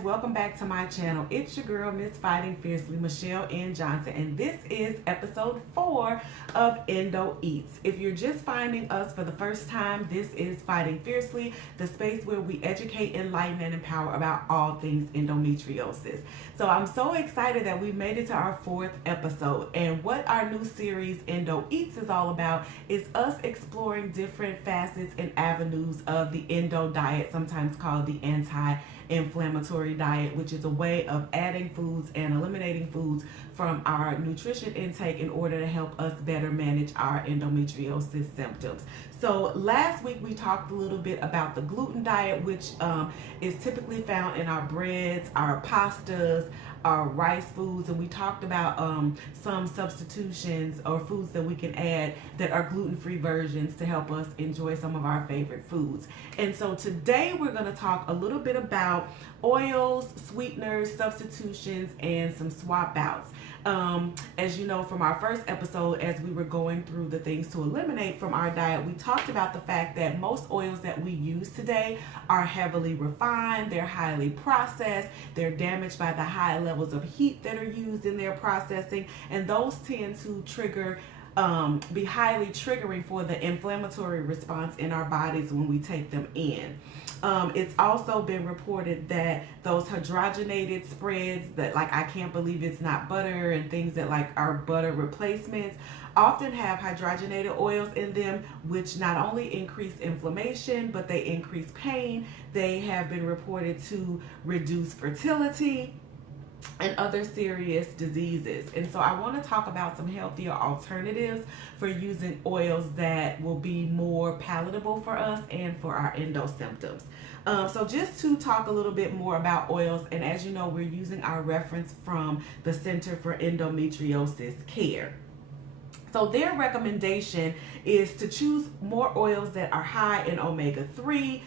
guys, welcome back to my channel. It's your girl, Miss Fighting Fiercely, Michelle N. Johnson, and this is episode 4 of Endo Eats. If you're just finding us for the first time, this is Fighting Fiercely, the space where we educate, enlighten, and empower about all things endometriosis. So I'm so excited that we made it to our 4th episode, and what our new series Endo Eats is all about is us exploring different facets and avenues of the endo diet, sometimes called the anti-inflammatory diet, which is a way of adding foods and eliminating foods from our nutrition intake in order to help us better manage our endometriosis symptoms. So last week we talked a little bit about the gluten diet, which is typically found in our breads, our pastas, our rice foods, and we talked about some substitutions or foods that we can add that are gluten-free versions to help us enjoy some of our favorite foods. And so today we're going to talk a little bit about oils, sweeteners, substitutions, and some swap outs. As you know from our first episode, as we were going through the things to eliminate from our diet, we talked about the fact that most oils that we use today are heavily refined, they're highly processed, they're damaged by the high levels of heat that are used in their processing, and those tend to be highly triggering for the inflammatory response in our bodies when we take them in. It's also been reported that those hydrogenated spreads that, like, I can't believe it's not butter, and things that like are butter replacements often have hydrogenated oils in them, which not only increase inflammation, but they increase pain. They have been reported to reduce fertility and other serious diseases. And so I want to talk about some healthier alternatives for using oils that will be more palatable for us and for our endo symptoms. So just to talk a little bit more about oils, and as you know, we're using our reference from the Center for Endometriosis Care. So their recommendation is to choose more oils that are high in omega-3,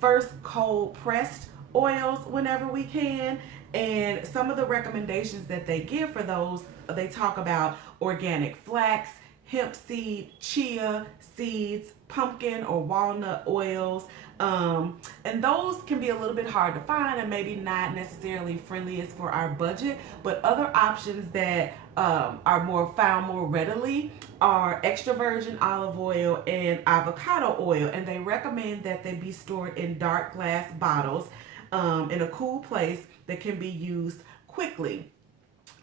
first cold pressed oils whenever we can. And some of the recommendations that they give for those, they talk about organic flax, hemp seed, chia seeds, pumpkin or walnut oils. And those can be a little bit hard to find and maybe not necessarily friendliest for our budget, but other options that are found more readily are extra virgin olive oil and avocado oil, and they recommend that they be stored in dark glass bottles in a cool place that can be used quickly.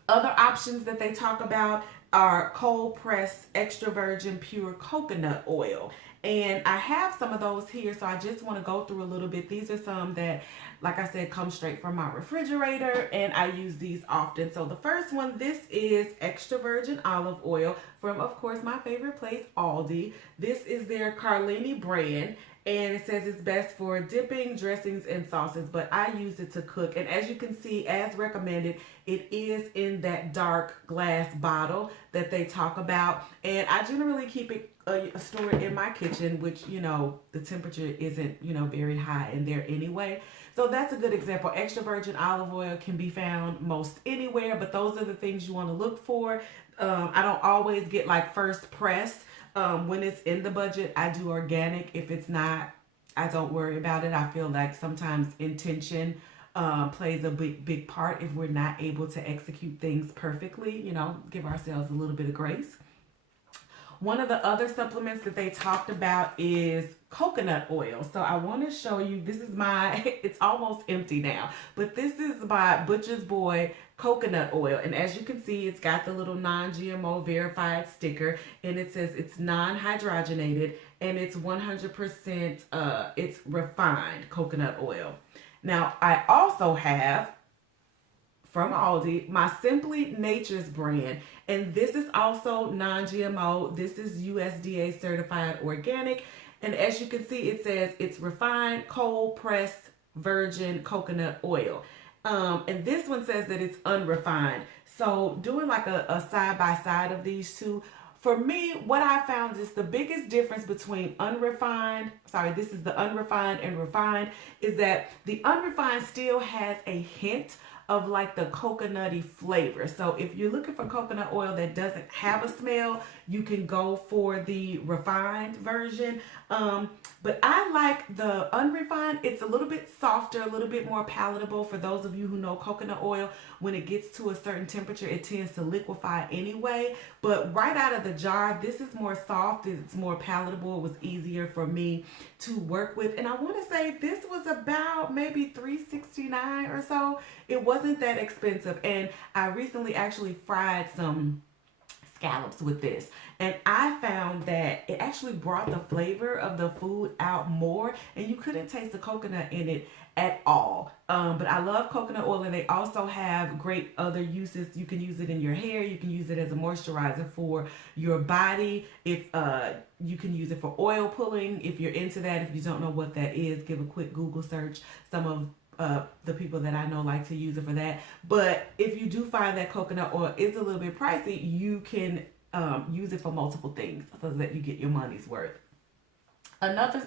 Other options that they talk about are cold pressed extra virgin pure coconut oil. And I have some of those here, so I just want to go through a little bit. These are some that, like I said, come straight from my refrigerator, and I use these often. So the first one, this is extra virgin olive oil from, of course, my favorite place, Aldi. This is their Carlini brand, and it says it's best for dipping, dressings, and sauces, but I use it to cook. And as you can see, as recommended, it is in that dark glass bottle that they talk about. And I generally keep it stored in my kitchen, which, you know, the temperature isn't, you know, very high in there anyway. So that's a good example. Extra virgin olive oil can be found most anywhere, but those are the things you want to look for. I don't always get like first pressed. When it's in the budget, I do organic. If it's not, I don't worry about it. I feel like sometimes intention plays a big part if we're not able to execute things perfectly. You know, give ourselves a little bit of grace. One of the other supplements that they talked about is coconut oil. So I want to show you, this is it's almost empty now, but this is my Butcher's Boy coconut oil. And as you can see, it's got the little non-GMO verified sticker, and it says it's non-hydrogenated, and it's 100% it's refined coconut oil. Now, I also have from Aldi my Simply Nature's brand, and this is also non-GMO. This is USDA certified organic, and as you can see, it says it's refined cold pressed virgin coconut oil. And this one says that it's unrefined. So doing like a side by side of these two, for me, what I found is the biggest difference between unrefined sorry, this is the unrefined and refined, is that the unrefined still has a hint of like the coconutty flavor. So if you're looking for coconut oil that doesn't have a smell, you can go for the refined version. But I like the unrefined. It's a little bit softer, a little bit more palatable. For those of you who know coconut oil, when it gets to a certain temperature, it tends to liquefy anyway. But right out of the jar, this is more soft. It's more palatable. It was easier for me to work with. And I want to say this was about maybe $3.69 or so. It wasn't that expensive. And I recently actually fried some scallops with this, and I found that it actually brought the flavor of the food out more, and you couldn't taste the coconut in it at all. But I love coconut oil, and they also have great other uses. You can use it in your hair, you can use it as a moisturizer for your body. If you can use it for oil pulling if you're into that. If you don't know what that is, give a quick Google search. Some of the people that I know like to use it for that. But if you do find that coconut oil is a little bit pricey, you can use it for multiple things so that you get your money's worth. Another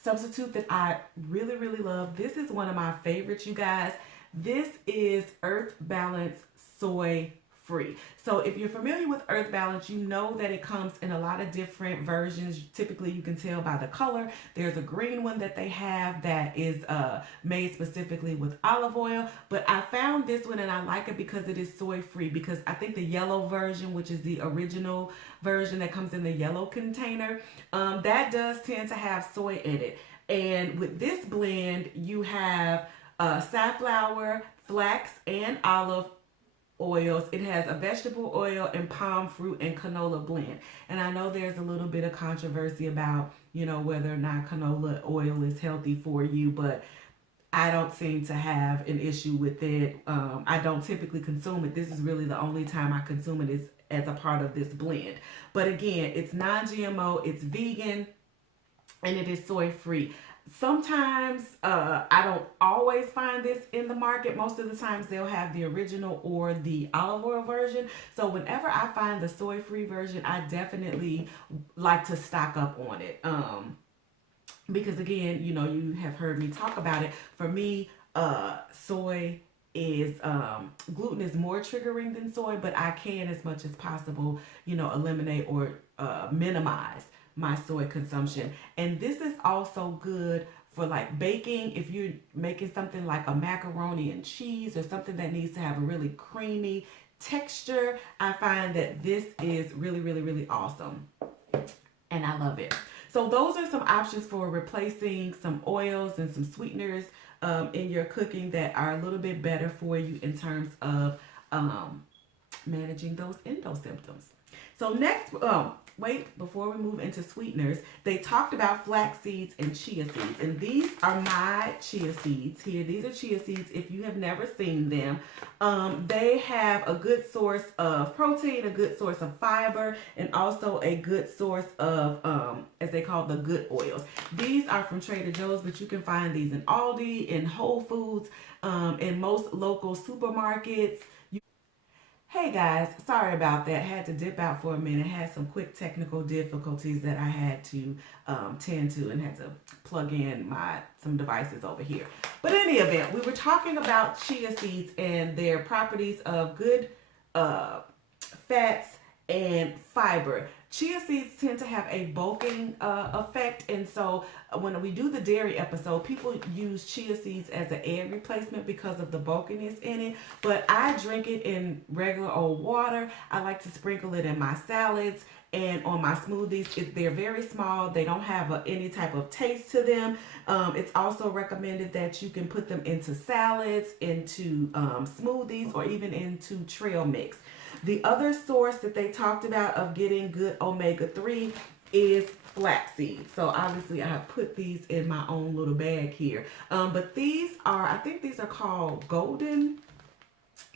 substitute that I really, really love, this is one of my favorites, you guys. This is Earth Balance Soy Free. So if you're familiar with Earth Balance, you know that it comes in a lot of different versions. Typically, you can tell by the color. There's a green one that they have that is made specifically with olive oil. But I found this one and I like it because it is soy free. Because I think the yellow version, which is the original version that comes in the yellow container, that does tend to have soy in it. And with this blend, you have safflower, flax, and olive oils. It has a vegetable oil and palm fruit and canola blend. And I know there's a little bit of controversy about, you know, whether or not canola oil is healthy for you, but I don't seem to have an issue with it. I don't typically consume it. This is really the only time I consume it is as a part of this blend. But again, it's non-GMO, it's vegan, and it is soy free. Sometimes I don't always find this in the market. Most of the times they'll have the original or the olive oil version. So whenever I find the soy free version, I definitely like to stock up on it. Because again, you know, you have heard me talk about it. For me, soy is gluten is more triggering than soy, but I can, as much as possible, you know, eliminate or minimize my soy consumption. And this is also good for like baking. If you're making something like a macaroni and cheese or something that needs to have a really creamy texture, I find that this is really, really, really awesome. And I love it. So those are some options for replacing some oils and some sweeteners in your cooking that are a little bit better for you in terms of managing those endo symptoms. So next, wait, before we move into sweeteners, they talked about flax seeds and chia seeds. And these are my chia seeds here. These are chia seeds. If you have never seen them, they have a good source of protein, a good source of fiber, and also a good source of, as they call the good oils. These are from Trader Joe's, but you can find these in Aldi, in Whole Foods, in most local supermarkets. Hey guys, sorry about that. Had to dip out for a minute. Had some quick technical difficulties that I had to tend to, and had to plug in some devices over here. But in any event, we were talking about chia seeds and their properties of good fats and fiber. Chia seeds tend to have a bulking effect, and so when we do the dairy episode, people use chia seeds as an egg replacement because of the bulkiness in it. But I drink it in regular old water. I like to sprinkle it in my salads and on my smoothies. They're very small. They don't have any type of taste to them. It's also recommended that you can put them into salads, into smoothies, or even into trail mix. The other source that they talked about of getting good omega-3 is flaxseed. So obviously I have put these in my own little bag here. But these are, I think these are called golden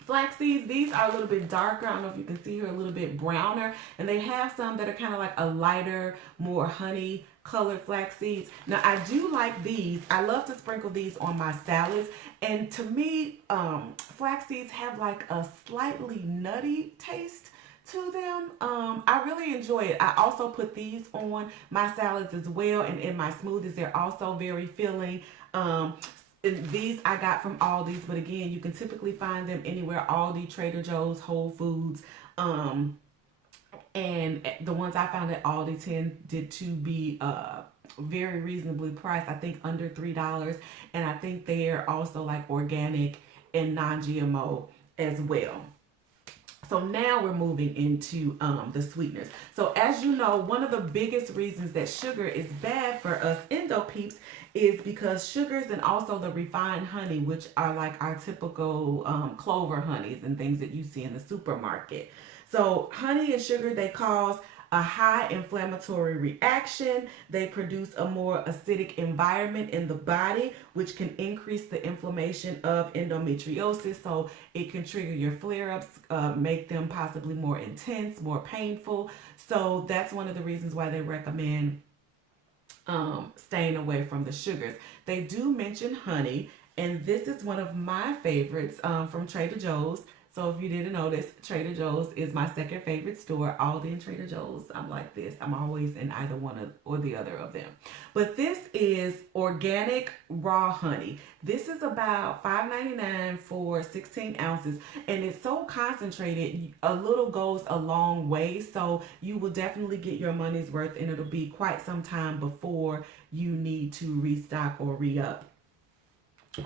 flax seeds. These are a little bit darker. I don't know if you can see here, a little bit browner. And they have some that are kind of like a lighter, more honey colored flax seeds. Now I do like these. I love to sprinkle these on my salads. And to me, flax seeds have like a slightly nutty taste to them. I really enjoy it. I also put these on my salads as well, and in my smoothies. They're also very filling. And these I got from Aldi's, but again, you can typically find them anywhere: Aldi, Trader Joe's, Whole Foods. And the ones I found at Aldi tended to be very reasonably priced. I think under $3, and I think they're also like organic and non-GMO as well. So now we're moving into the sweeteners. So as you know, one of the biggest reasons that sugar is bad for us endo peeps is because sugars and also the refined honey, which are like our typical clover honeys and things that you see in the supermarket. So honey and sugar, they cause a high inflammatory reaction. They produce a more acidic environment in the body, which can increase the inflammation of endometriosis. So it can trigger your flare-ups, make them possibly more intense, more painful. So that's one of the reasons why they recommend staying away from the sugars. They do mention honey, and this is one of my favorites from Trader Joe's. So if you didn't notice, Trader Joe's is my second favorite store. Aldi and Trader Joe's, I'm like this. I'm always in either one or the other of them. But this is organic raw honey. This is about $5.99 for 16 ounces. And it's so concentrated, a little goes a long way. So you will definitely get your money's worth, and it'll be quite some time before you need to restock or re-up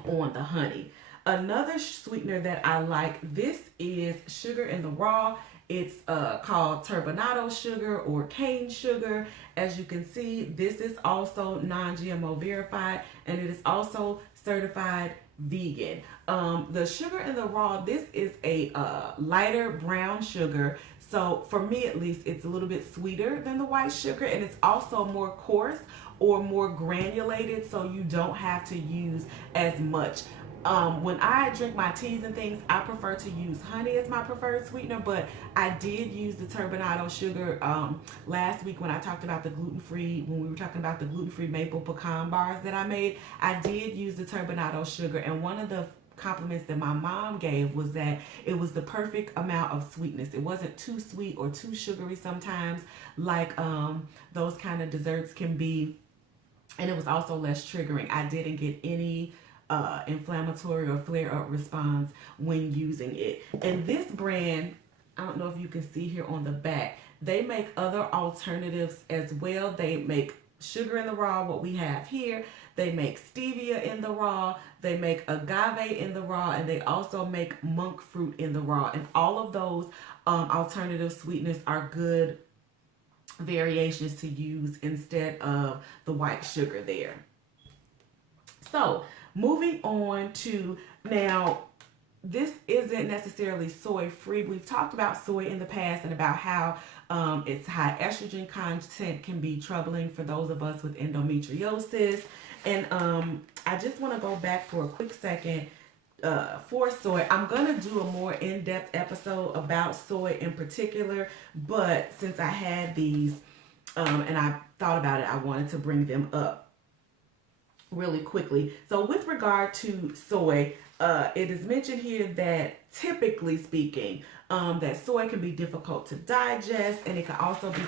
on the honey. Another sweetener that I like, this is sugar in the raw. It's called Turbinado Sugar or cane sugar. As you can see, this is also non-GMO verified, and it is also certified vegan. The sugar in the raw, this is a lighter brown sugar. So for me at least, it's a little bit sweeter than the white sugar, and it's also more coarse or more granulated, so you don't have to use as much. When I drink my teas and things, I prefer to use honey as my preferred sweetener, but I did use the Turbinado Sugar last week when I talked about the gluten-free, when we were talking about the gluten-free maple pecan bars that I made. I did use the Turbinado Sugar, and one of the compliments that my mom gave was that it was the perfect amount of sweetness. It wasn't too sweet or too sugary sometimes, like those kind of desserts can be, and it was also less triggering. I didn't get any inflammatory or flare-up response when using it. And this brand, I don't know if you can see here on the back, they make other alternatives as well. They make sugar in the raw, what we have here. They make stevia in the raw. They make agave in the raw, and they also make monk fruit in the raw. And all of those alternative sweeteners are good variations to use instead of the white sugar there. So moving on to now, this isn't necessarily soy free. We've talked about soy in the past and about how its high estrogen content can be troubling for those of us with endometriosis. And I just want to go back for a quick second for soy. I'm going to do a more in-depth episode about soy in particular, but since I had these and I thought about it, I wanted to bring them up really quickly. So with regard to soy, it is mentioned here that typically speaking, that soy can be difficult to digest, and it can also be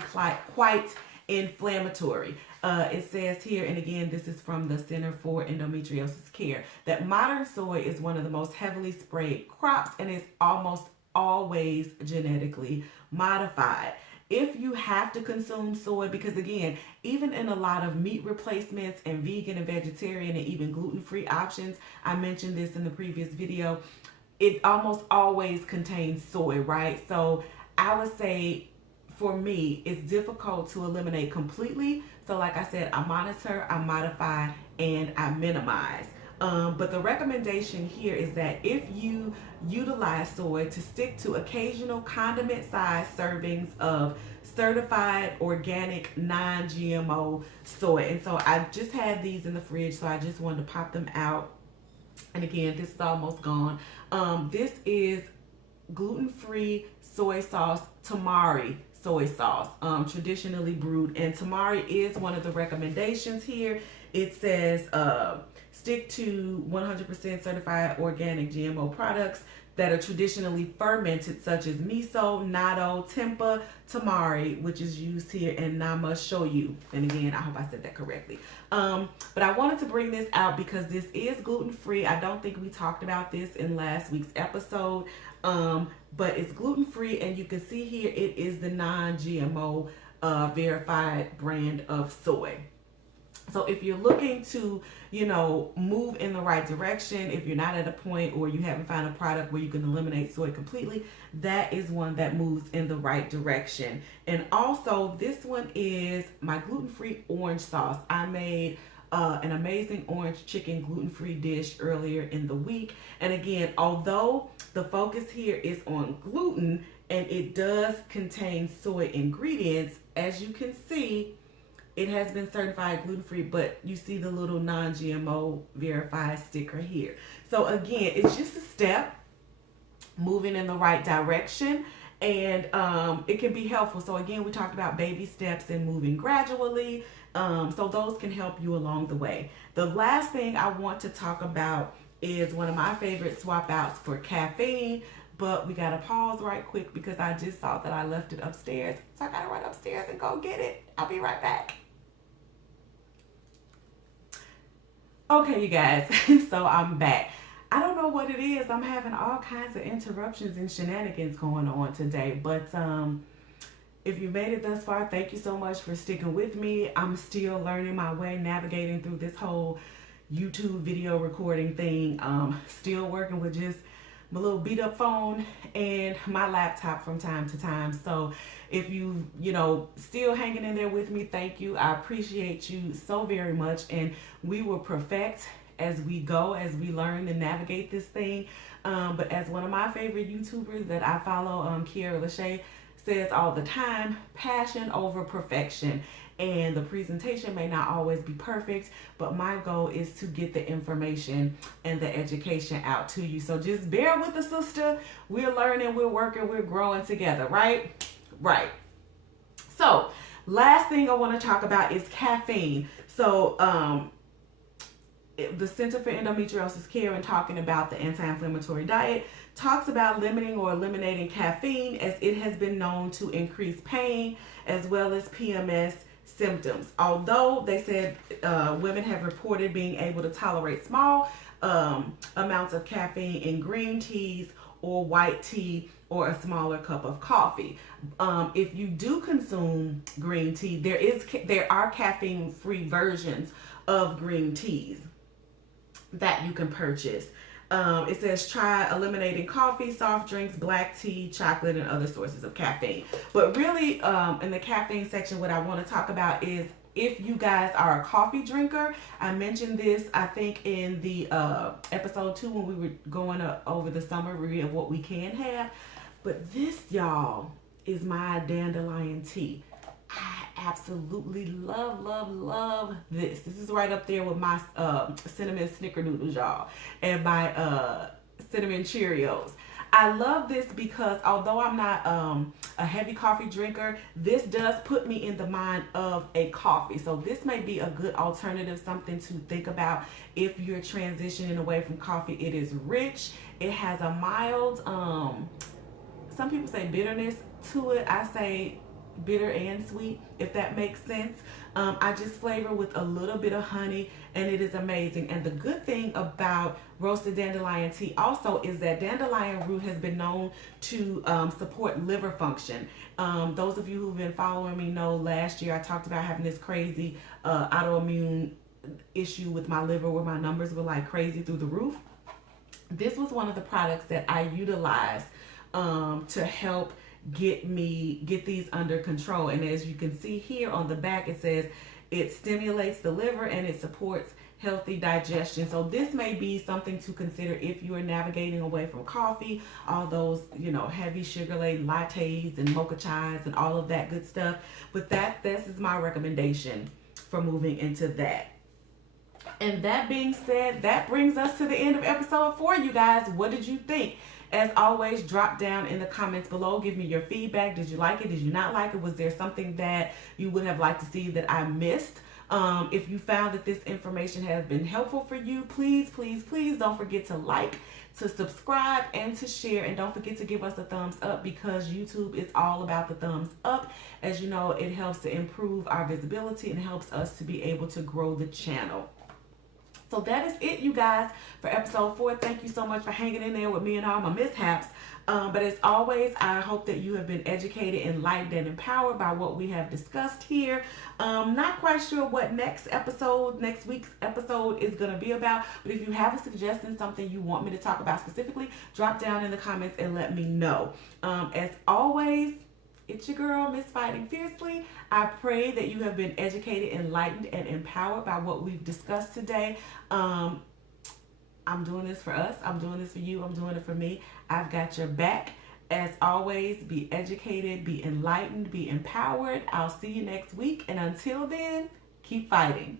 quite inflammatory. It says here, and again, this is from the Center for Endometriosis Care, that modern soy is one of the most heavily sprayed crops and is almost always genetically modified. If you have to consume soy, because again, even in a lot of meat replacements and vegan and vegetarian and even gluten-free options, I mentioned this in the previous video, it almost always contains soy, right? So I would say for me, it's difficult to eliminate completely. So like I said, I monitor, I modify, and I minimize. But the recommendation here is that if you utilize soy, to stick to occasional condiment-sized servings of certified organic non-GMO soy. And so I just had these in the fridge, so I just wanted to pop them out. And again, this is almost gone. This is gluten-free soy sauce, tamari soy sauce, traditionally brewed. And tamari is one of the recommendations here. It says stick to 100% certified organic GMO products that are traditionally fermented, such as miso, natto, tempeh, tamari, which is used here, and nama shoyu. And again, I hope I said that correctly. But I wanted to bring this out because this is gluten-free. I don't think we talked about this in last week's episode, but it's gluten-free, and you can see here it is the non-GMO verified brand of soy. So if you're looking to, move in the right direction, if you're not at a point or you haven't found a product where you can eliminate soy completely, that is one that moves in the right direction. And also, this one is my gluten-free orange sauce. I made an amazing orange chicken gluten-free dish earlier in the week. And again, although the focus here is on gluten and it does contain soy ingredients, as you can see, it has been certified gluten-free, but you see the little non-GMO verified sticker here. So again, it's just a step moving in the right direction, and it can be helpful. So again, we talked about baby steps and moving gradually. So those can help you along the way. The last thing I want to talk about is one of my favorite swap outs for caffeine, but we gotta pause right quick because I just saw that I left it upstairs. So I gotta run upstairs and go get it. I'll be right back. Okay, you guys, so I'm back. I don't know what it is. I'm having all kinds of interruptions and shenanigans going on today, but if you made it thus far, thank you so much for sticking with me. I'm still learning my way, navigating through this whole YouTube video recording thing. Still working with just my little beat up phone and my laptop from time to time. So if you still hanging in there with me, thank you. I appreciate you so very much. And we will perfect as we go, as we learn and navigate this thing. But as one of my favorite YouTubers that I follow, Chia Seeds, says all the time, passion over perfection. And the presentation may not always be perfect, but my goal is to get the information and the education out to you. So just bear with the sister. We're learning, we're working, we're growing together, right? Right. So last thing I want to talk about is caffeine. So the Center for Endometriosis Care, and talking about the anti-inflammatory diet, talks about limiting or eliminating caffeine, as it has been known to increase pain as well as PMS symptoms. Although they said women have reported being able to tolerate small amounts of caffeine in green teas or white tea or a smaller cup of coffee. If you do consume green tea, there are caffeine-free versions of green teas that you can purchase. It says try eliminating coffee, soft drinks, black tea, chocolate, and other sources of caffeine. But really, in the caffeine section, what I want to talk about is if you guys are a coffee drinker. I mentioned this, I think, in the episode 2 when we were going over the summary of what we can have. But this, y'all, is my dandelion tea. I absolutely love this. This is right up there with my cinnamon snickerdoodles, y'all, and my cinnamon Cheerios. I love this because although I'm not a heavy coffee drinker, this does put me in the mind of a coffee. So this may be a good alternative, something to think about if you're transitioning away from coffee. It is rich. It has a mild, some people say bitterness to it. I say bitter and sweet, if that makes sense. I just flavor with a little bit of honey, and it is amazing. And the good thing about roasted dandelion tea also is that dandelion root has been known to support liver function. Those of you who've been following me know last year I talked about having this crazy autoimmune issue with my liver where my numbers were like crazy through the roof. This was one of the products that I utilized to help get these under control. And as you can see here on the back, it says it stimulates the liver and it supports healthy digestion. So this may be something to consider if you are navigating away from coffee, all those heavy sugar laden lattes and mocha chais and all of that good stuff. But this is my recommendation for moving into that. And that being said, that brings us to the end of episode 4, you guys. What did you think? As always, drop down in the comments below. Give me your feedback. Did you like it? Did you not like it? Was there something that you would have liked to see that I missed? If you found that this information has been helpful for you, please, please, please don't forget to like, to subscribe, and to share. And don't forget to give us a thumbs up, because YouTube is all about the thumbs up. As you know, it helps to improve our visibility and helps us to be able to grow the channel. So that is it, you guys, for episode 4. Thank you so much for hanging in there with me and all my mishaps. But as always, I hope that you have been educated, enlightened, and empowered by what we have discussed here. Not quite sure what next week's episode is going to be about. But if you have a suggestion, something you want me to talk about specifically, drop down in the comments and let me know. As always, it's your girl, Miss Fighting Fiercely. I pray that you have been educated, enlightened, and empowered by what we've discussed today. I'm doing this for us. I'm doing this for you. I'm doing it for me. I've got your back. As always, be educated, be enlightened, be empowered. I'll see you next week. And until then, keep fighting.